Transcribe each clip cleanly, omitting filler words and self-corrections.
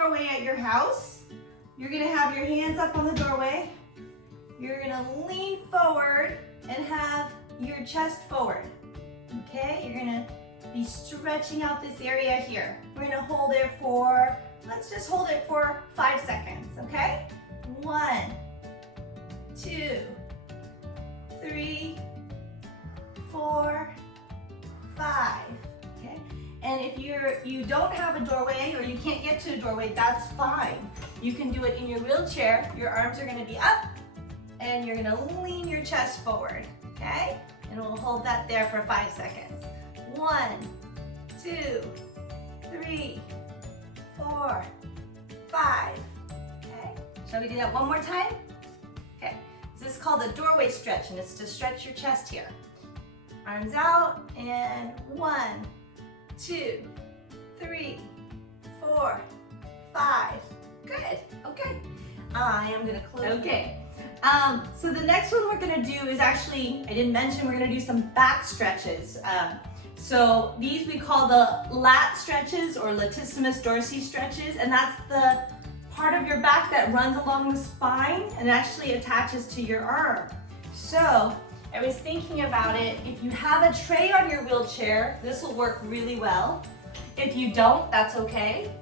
doorway at your house, you're gonna have your hands up on the doorway. You're gonna lean forward and have your chest forward. Okay, you're gonna be stretching out this area here. We're gonna hold it for, let's just hold it for 5 seconds, okay? 1, 2, 3, 4, 5, okay? And if you don't have a doorway or you can't get to a doorway, that's fine. You can do it in your wheelchair. Your arms are gonna be up and you're gonna lean your chest forward, okay? And we'll hold that there for 5 seconds. 1, 2, 3, 4, 5, okay? Shall we do that one more time? Okay, this is called the doorway stretch and it's to stretch your chest here. Arms out and 1, 2, 3, 4, 5. Good, okay. I am gonna close. Okay, so the next one we're gonna do is actually, I didn't mention, we're gonna do some back stretches. So these we call the lat stretches or latissimus dorsi stretches, and that's the part of your back that runs along the spine and actually attaches to your arm. So I was thinking about it, if you have a tray on your wheelchair, this will work really well. If you don't, that's okay.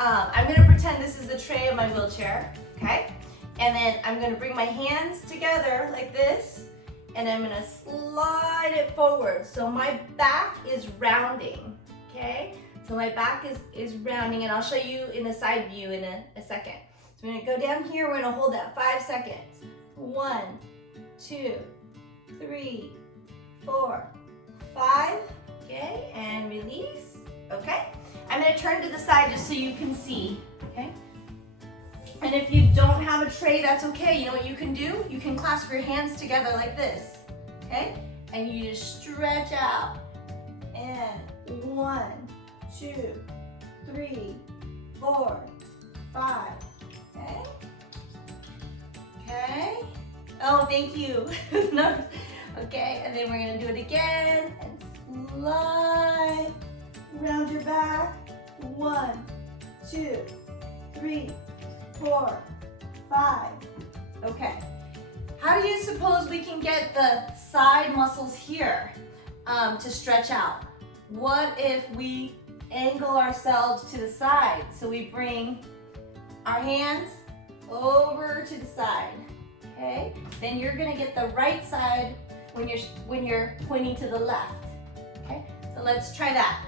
I'm gonna pretend this is the tray of my wheelchair, okay? And then I'm gonna bring my hands together like this, and I'm gonna slide it forward. So my back is rounding, okay? So my back is rounding, and I'll show you in a side view in a second. So I'm gonna go down here, we're gonna hold that 5 seconds. 1, 2, 3, 4, 5, okay? And release, okay? I'm gonna turn to the side just so you can see, okay? And if you don't have a tray, that's okay. You know what you can do? You can clasp your hands together like this, okay? And you just stretch out. And 1, 2, 3, 4, 5, okay? Okay? Oh, thank you. No. Okay, and then we're gonna do it again and slide around your back. 1, 2, 3, 4, 5. Okay. How do you suppose we can get the side muscles here to stretch out? What if we angle ourselves to the side? So we bring our hands over to the side. Okay? Then you're gonna get the right side when you're pointing to the left. Okay? So let's try that.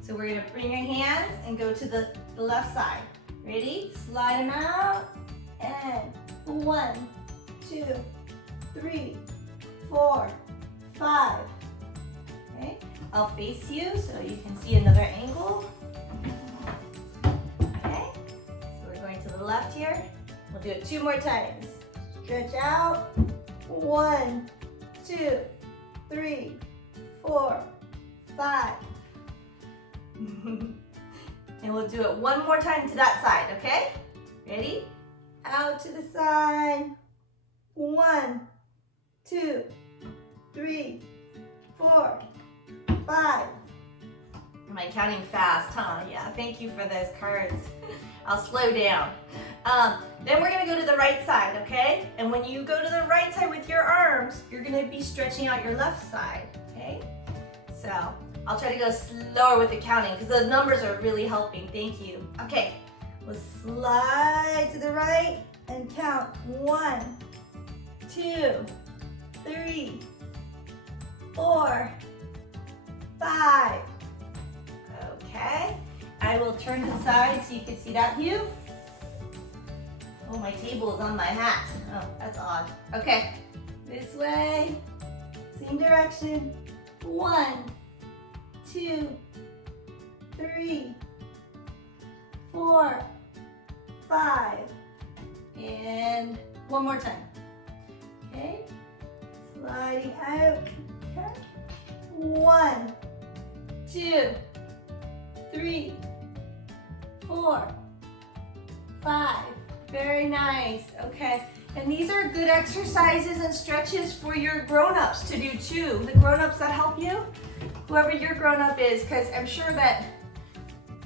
So we're gonna bring your hands and go to the left side. Ready? Slide them out. And 1, 2, 3, 4, 5. Okay? I'll face you so you can see another angle. Okay? So we're going to the left here. We'll do it 2 more times. Stretch out. 1, 2, 3, 4, 5. And we'll do it 1 more time to that side, okay? Ready? Out to the side. 1, 2, 3, 4, 5. Am I counting fast, huh? Yeah, thank you for those cards. I'll slow down. Then we're gonna go to the right side, okay? And when you go to the right side with your arms, you're gonna be stretching out your left side, okay? So I'll try to go slower with the counting because the numbers are really helping. Thank you. Okay, we'll slide to the right and count. 1, 2, 3, 4, 5. Okay, I will turn to the side so you can see that view. Oh, my table is on my hat. Oh, that's odd. Okay, this way, same direction. 1, 2, 3, 4, 5. And 1 more time. Okay, sliding out. Okay. 1, 2, 3, 4, 5. Very nice. Okay. And these are good exercises and stretches for your grown-ups to do too. The grown-ups that help you, whoever your grown-up is, because I'm sure that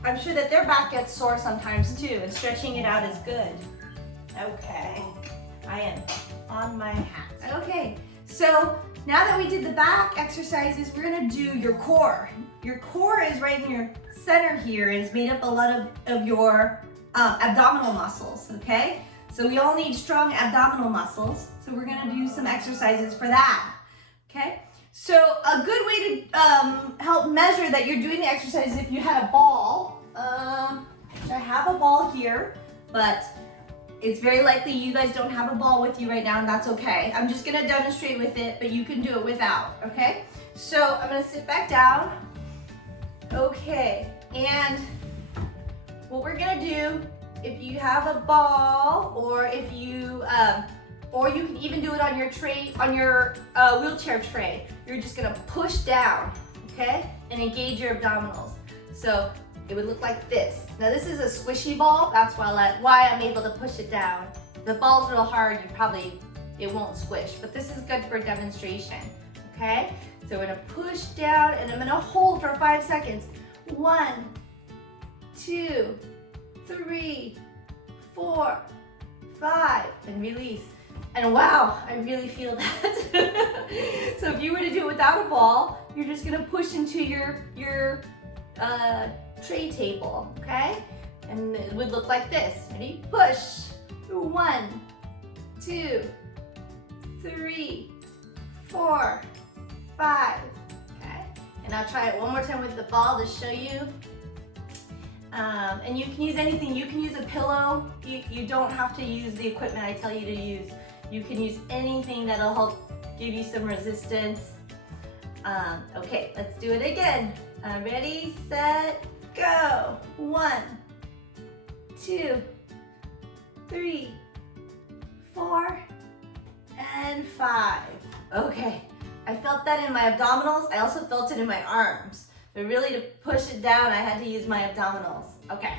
I'm sure that their back gets sore sometimes too, and stretching it out is good. Okay, I am on my hat. Okay, so now that we did the back exercises, we're gonna do your core. Your core is right in your center here, and it's made up a lot of your abdominal muscles, okay? So we all need strong abdominal muscles, so we're gonna do some exercises for that, okay? So a good way to help measure that you're doing the exercise is if you had a ball. I have a ball here, but it's very likely you guys don't have a ball with you right now, and that's okay. I'm just gonna demonstrate with it, but you can do it without, okay? So I'm gonna sit back down. Okay, and what we're gonna do, if you have a ball, or if you, or you can even do it on your tray, on your wheelchair tray. You're just gonna push down, okay? And engage your abdominals. So it would look like this. Now this is a squishy ball, that's why I'm able to push it down. If the ball's real hard, it won't squish, but this is good for demonstration, okay? So we're gonna push down, and I'm gonna hold for 5 seconds. 1, 2, 3, 4, 5, and release. And wow, I really feel that. So if you were to do it without a ball, you're just gonna push into your tray table, okay? And it would look like this. Ready? Push. 1, 2, 3, 4, 5. Okay. And I'll try it one more time with the ball to show you. And you can use anything. You can use a pillow. You don't have to use the equipment I tell you to use. You can use anything that'll help give you some resistance. Okay, let's do it again. Ready, set, go. 1, 2, 3, 4, and 5. Okay, I felt that in my abdominals. I also felt it in my arms. But really, to push it down, I had to use my abdominals. Okay.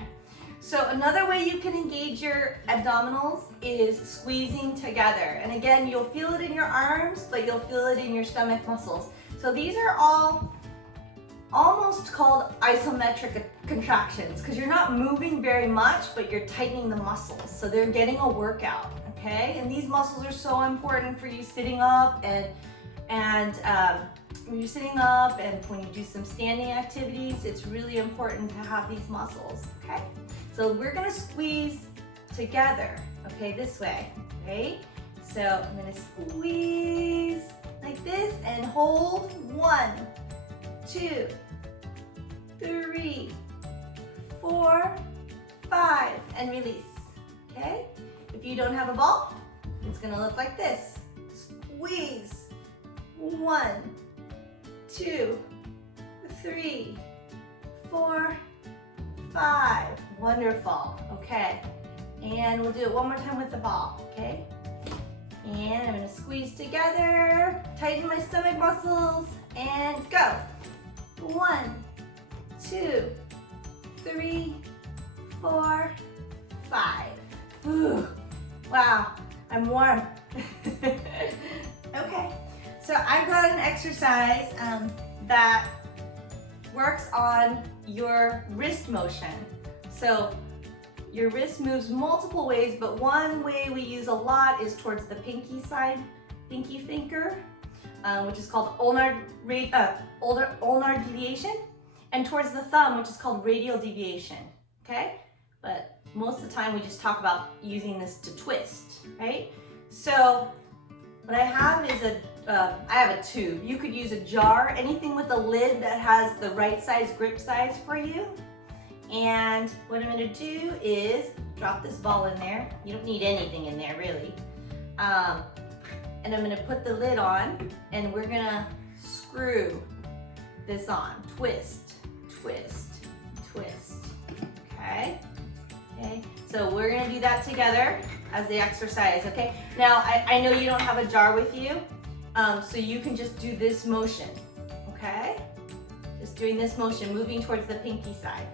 So another way you can engage your abdominals is squeezing together. And again, you'll feel it in your arms, but you'll feel it in your stomach muscles. So these are all almost called isometric contractions because you're not moving very much, but you're tightening the muscles. So they're getting a workout, okay? And these muscles are so important for you sitting up and when you're sitting up and when you do some standing activities, it's really important to have these muscles, okay? So we're gonna squeeze together, okay, this way, right? So I'm gonna squeeze like this and hold. 1, 2, 3, 4, 5, and release, okay? If you don't have a ball, it's gonna look like this. Squeeze. 1, 2, 3, 4, 5. Wonderful. Okay. And we'll do it one more time with the ball, okay? And I'm gonna squeeze together, tighten my stomach muscles, and go. 1, 2, 3, 4, 5. Ooh, wow, I'm warm. Okay, so I've got an exercise that works on your wrist motion. So your wrist moves multiple ways, but one way we use a lot is towards the pinky side, pinky finger, which is called ulnar deviation, and towards the thumb, which is called radial deviation, okay? But most of the time we just talk about using this to twist, right? So what I have is I have a tube. You could use a jar, anything with a lid that has the right size grip size for you. And what I'm gonna do is drop this ball in there. You don't need anything in there really. And I'm gonna put the lid on and we're gonna screw this on. Twist, twist, twist, okay? Okay, so we're gonna do that together as the exercise, okay? Now, I know you don't have a jar with you, so you can just do this motion, okay? Just doing this motion, moving towards the pinky side.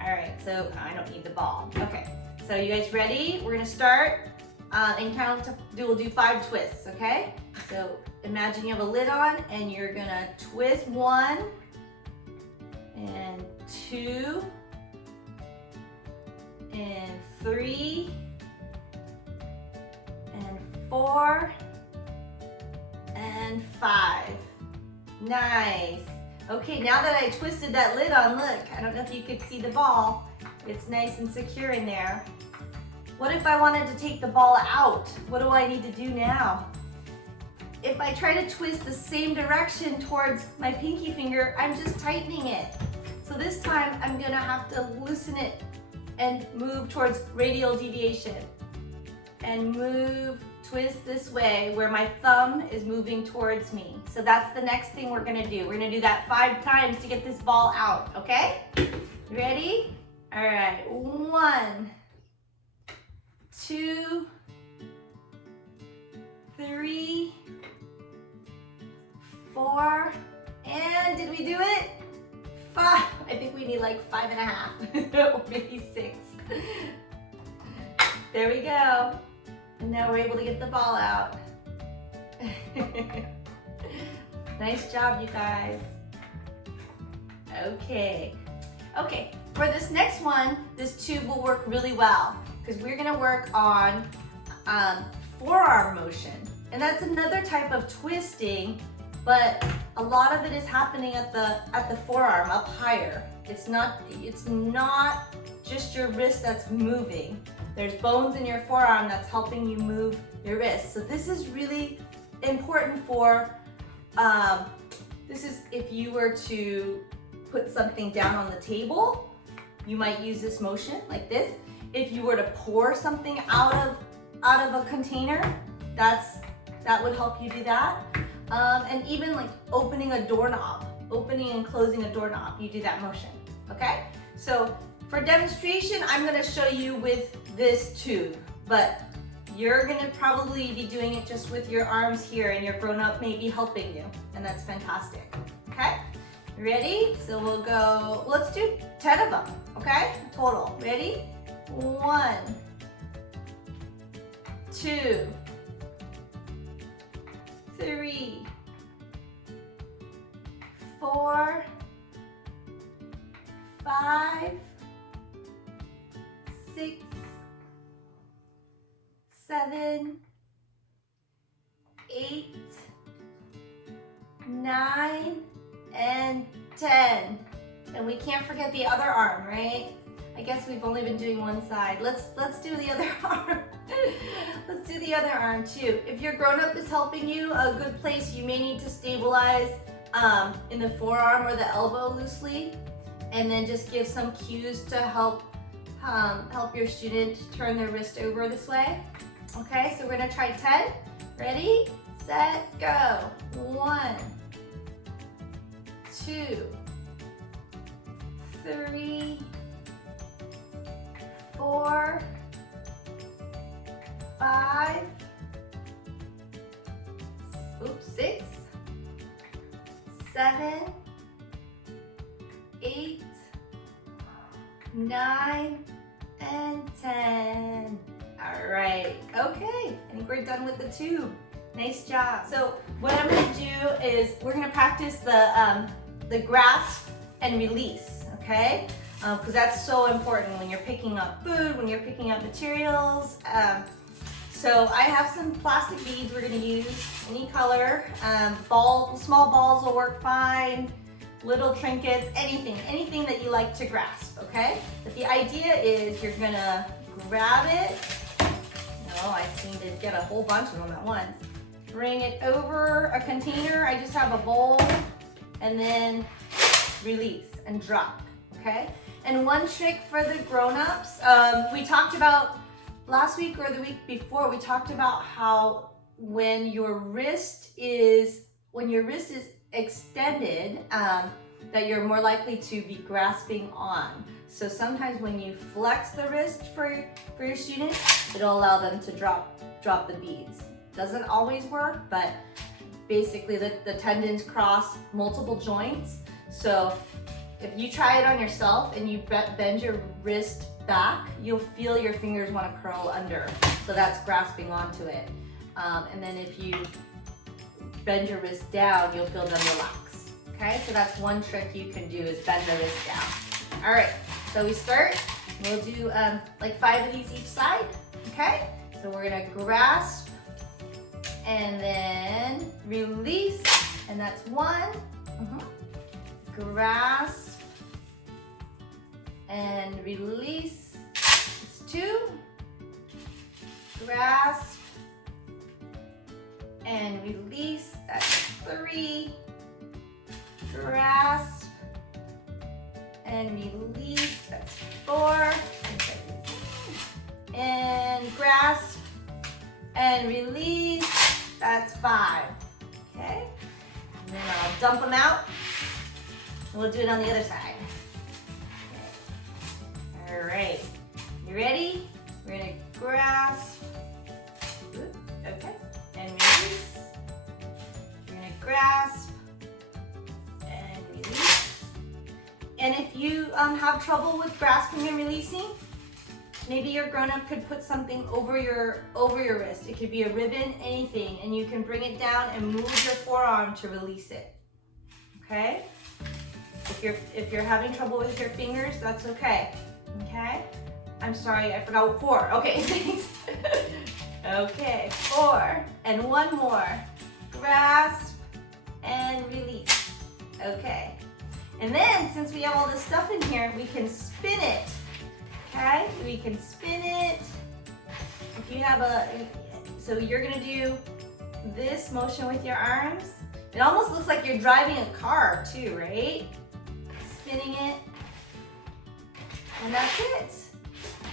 All right, so I don't need the ball. Okay, so you guys ready? We're gonna start and we'll do 5 twists, okay? So imagine you have a lid on and you're gonna twist 1 and 2 and 3, and 4, and 5. Nice. Okay, now that I twisted that lid on, look, I don't know if you could see the ball. It's nice and secure in there. What if I wanted to take the ball out? What do I need to do now? If I try to twist the same direction towards my pinky finger, I'm just tightening it. So this time I'm gonna have to loosen it and move towards radial deviation. And move, twist this way where my thumb is moving towards me. So that's the next thing we're gonna do. We're gonna do that 5 times to get this ball out, okay? Ready? All right, 1, 2, 3, 4, and did we do it? 5. I think we need like 5.5 or maybe 6. There we go. And now we're able to get the ball out. Nice job, you guys. Okay. Okay, for this next one, this tube will work really well because we're gonna work on forearm motion. And that's another type of twisting, but a lot of it is happening at the forearm, up higher. It's not just your wrist that's moving. There's bones in your forearm that's helping you move your wrist. So this is really important for, this is if you were to put something down on the table, you might use this motion like this. If you were to pour something out of a container, that would help you do that. And even like opening a doorknob, opening and closing a doorknob, you do that motion, okay? So for demonstration, I'm gonna show you with this tube, but you're gonna probably be doing it just with your arms here and your grown-up may be helping you, and that's fantastic, okay? Ready? So we'll go, let's do 10 of them, okay? Total, ready? 1, 2, 3, 4, 5, 6, 7, 8, 9, and 10. And we can't forget the other arm, right? I guess we've only been doing one side. Let's do the other arm. Let's do the other arm too. If your grown-up is helping you, a good place you may need to stabilize in the forearm or the elbow loosely, and then just give some cues to help your student turn their wrist over this way. Okay, so we're gonna try 10. Ready, set, go. 1, 2, 3, 4, 5, 6, 7, 8, 9, and 10. All right, okay, I think we're done with the tube. Nice job. So what I'm gonna do is we're gonna practice the grasp and release, okay? Because that's so important when you're picking up food, when you're picking up materials. So I have some plastic beads we're gonna use, any color. Small balls will work fine, little trinkets, anything that you like to grasp, okay? But the idea is you're gonna grab it. No, I seem to get a whole bunch of them at once. Bring it over a container. I just have a bowl, and then release and drop, okay? And one trick for the grown-ups, we talked about last week or the week before, we talked about how when your wrist is extended, that you're more likely to be grasping on. So sometimes when you flex the wrist for your student, it'll allow them to drop the beads. Doesn't always work, but basically the tendons cross multiple joints. So if you try it on yourself and you bend your wrist back, you'll feel your fingers want to curl under. So that's grasping onto it. And then if you bend your wrist down, you'll feel them relax. Okay, so that's one trick you can do is bend the wrist down. All right, so we start We'll do like 5 of these each side, okay? So we're gonna grasp and then release, and that's 1. Grasp and release, it's 2. Grasp and release, that's 3. Grasp and release, that's 4. And grasp and release, that's 5. Okay? And then I'll dump them out. And we'll do it on the other side. Okay. All right. You ready? We're gonna grasp. Okay. And release. We're gonna grasp and release. And if you have trouble with grasping and releasing, maybe your grown-up could put something over your wrist. It could be a ribbon, anything, and you can bring it down and move your forearm to release it. Okay? If you're having trouble with your fingers, that's okay. Okay? I'm sorry, I forgot what 4. Okay, thanks. Okay, 4. And 1 more. Grasp and release. Okay. And then, since we have all this stuff in here, we can spin it. Okay, we can spin it. If you have so you're gonna do this motion with your arms. It almost looks like you're driving a car too, right? Spinning it. And that's it.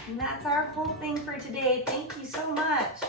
And that's our whole thing for today. Thank you so much.